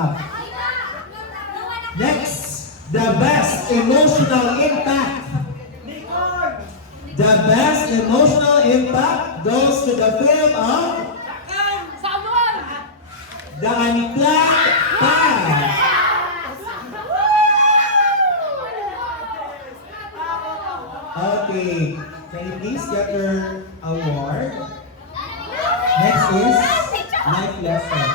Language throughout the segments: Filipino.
up. Next, the best emotional impact. The best emotional impact goes to the film of The Unplugged Past. Okay, can you please get your award? Next is life lesson.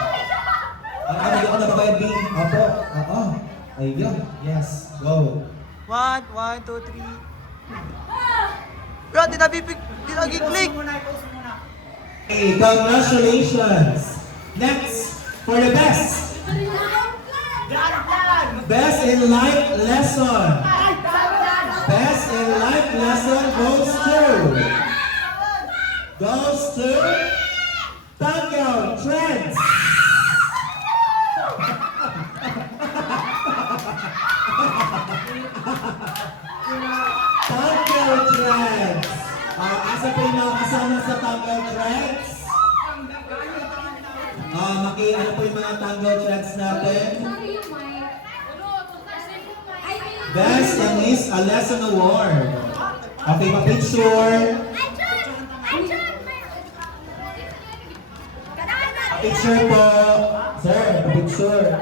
Ano di ako nababayad din? Opo, oo. Ayun, yes, go. 1, 1, 2, 3. Bro, di naging-click. Okay, congratulations. Next, for the best. Best in life lesson. Best in life lesson goes to Tango Trends. Tango Trends. Asa po yung mga kasama sa Tango Trends? Ano po yung mga Tango Trends natin? Best and is a lesson award. Okay, pa-picture. Pa-picture po. Sir, pa-picture.